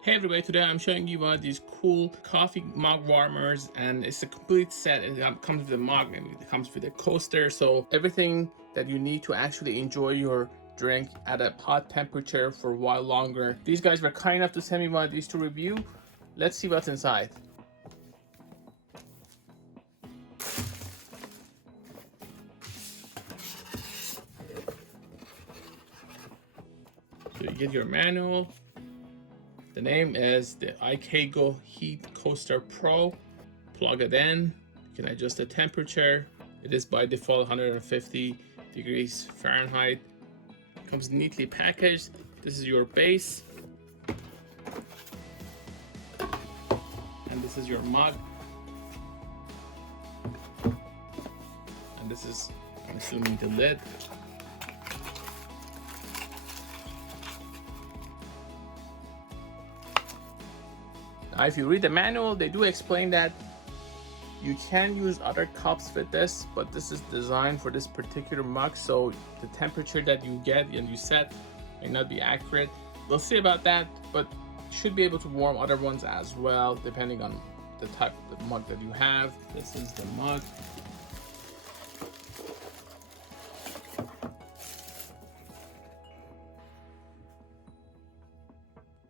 Hey everybody, today I'm showing you about these cool coffee mug warmers, and it's a complete set. It comes with a mug and it comes with a coaster, so everything that you need to actually enjoy your drink at a hot temperature for a while longer. These guys were kind enough to send me one of these to review. Let's see what's inside. So you get your manual. The name is the Ikago Heat Coaster Pro. Plug it in. You can adjust the temperature. It is by default 150 degrees Fahrenheit. Comes neatly packaged. This is your base. And this is your mug. And this is, I'm assuming, the lid. Now, if you read the manual, they do explain that you can use other cups with this, but this is designed for this particular mug, so the temperature that you get and you set may not be accurate. We'll see about that, but you should be able to warm other ones as well, depending on the type of mug that you have. This is the mug.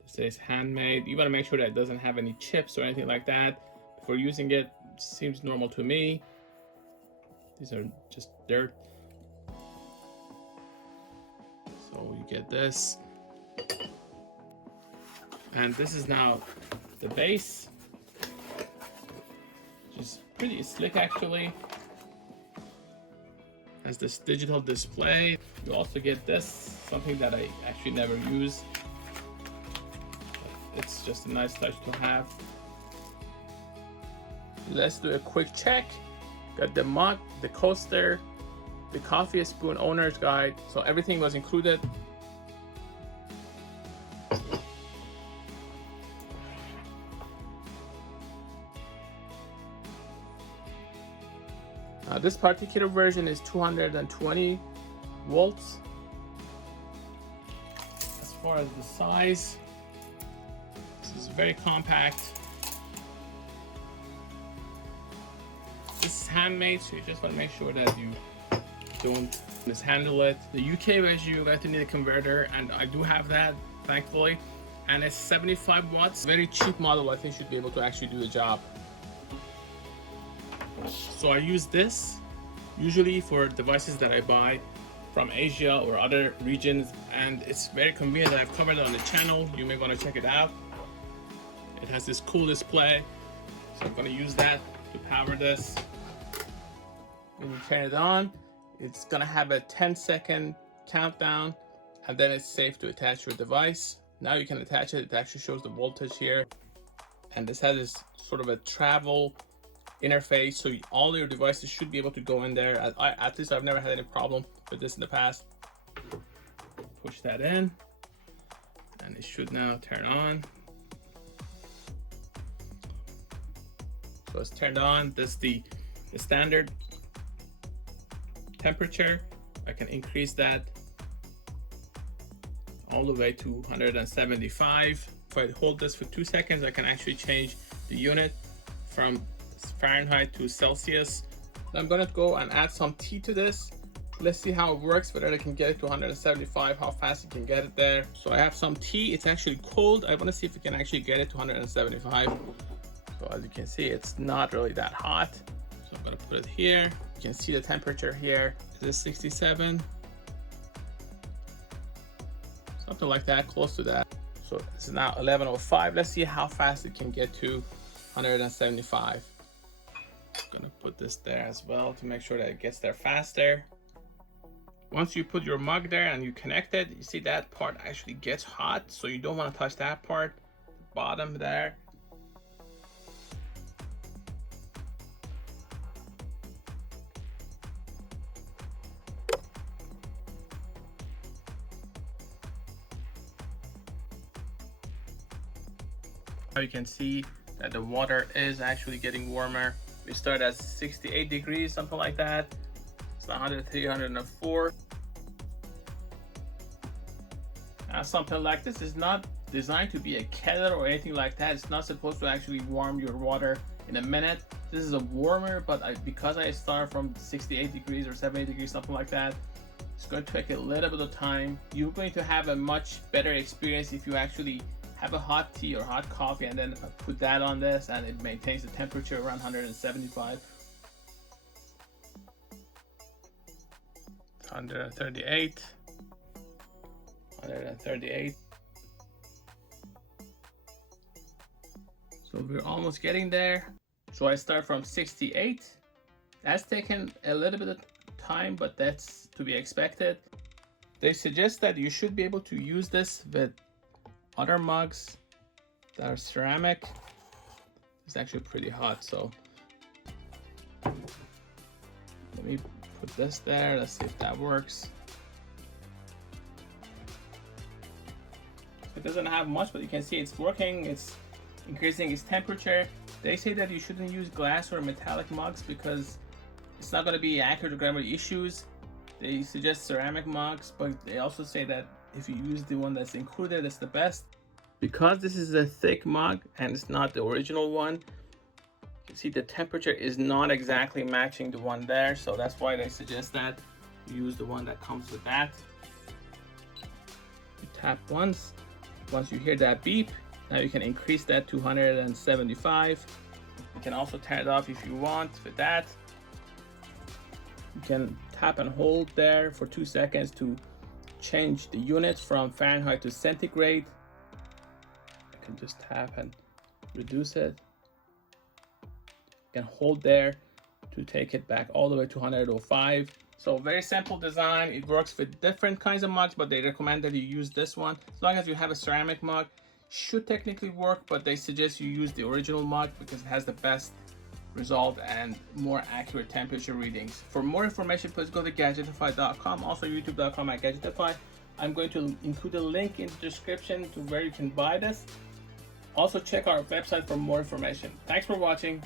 It says handmade. You want to make sure that it doesn't have any chips or anything like that before using it. Seems normal to me. These are just dirt. So you get this, and this is now the base, which is pretty slick actually. Has this digital display. You also get this, something that I actually never use. It's just a nice touch to have. Let's do a quick check. Got the mug, the coaster, the coffee spoon owner's guide. So everything was included. This particular version is 220 volts. As far as the size, this is very compact. This is handmade, so you just want to make sure that you don't mishandle it. The UK version, you're going to need a converter, and I do have that, thankfully. And it's 75 watts. Very cheap model, I think should be able to actually do the job. So I use this usually for devices that I buy from Asia or other regions, and it's very convenient. I've covered it on the channel. You may want to check it out. It has this cool display, so I'm going to use that to power this. When you turn it on, it's going to have a 10-second countdown, and then it's safe to attach your device. Now you can attach it. It actually shows the voltage here, and this has this sort of a travel interface, so all your devices should be able to go in there. At least I've never had any problem with this in the past. Push that in, and it should now turn on. So it's turned on. This is the standard temperature. I can increase that all the way to 175. If I hold this for 2 seconds, I can actually change the unit from Fahrenheit to Celsius. I'm gonna go and add some tea to this. Let's see how it works, whether I can get it to 175, how fast you can get it there. So I have some tea. It's actually cold. I want to see if we can actually get it to 175. So as you can see, it's not really that hot. So I'm gonna put it here. You can see the temperature here. It is 67. Something like that, close to that. So it's now 11:05. Let's see how fast it can get to 175. I'm gonna put this there as well to make sure that it gets there faster. Once you put your mug there and you connect it, you see that part actually gets hot, so you don't want to touch that part, the bottom there. Now you can see that the water is actually getting warmer. We start at 68 degrees, something like that. It's 103, 104. Now something like this is not designed to be a kettle or anything like that. It's not supposed to actually warm your water in a minute. This is a warmer, but because I start from 68 degrees or 70 degrees, something like that, it's going to take a little bit of time. You're going to have a much better experience if you actually have a hot tea or hot coffee and then put that on this, and it maintains the temperature around 175. 138. 138. So we're almost getting there. So I start from 68. That's taken a little bit of time, but that's to be expected. They suggest that you should be able to use this with other mugs that are ceramic. It's actually pretty hot, so let me put this there. Let's see if that works. It doesn't have much, but you can see it's working. It's increasing its temperature. They say that you shouldn't use glass or metallic mugs because it's not going to be accurate to grammar issues. They suggest ceramic mugs, but they also say that if you use the one that's included, it's the best. Because this is a thick mug and it's not the original one, you see the temperature is not exactly matching the one there, so that's why they suggest that you use the one that comes with that. You tap once you hear that beep, now you can increase that to 175. You can also turn it off if you want with that. You can tap and hold there for 2 seconds to change the units from Fahrenheit to centigrade. You can just tap and reduce it. You can hold there to take it back all the way to 105. So very simple design. It works with different kinds of mugs, but they recommend that you use this one. As long as you have a ceramic mug, should technically work, but they suggest you use the original mug because it has the best result and more accurate temperature readings. For more information, please go to gadgetify.com, also youtube.com/gadgetify. I'm going to include a link in the description to where you can buy this. Also check our website for more information. Thanks for watching.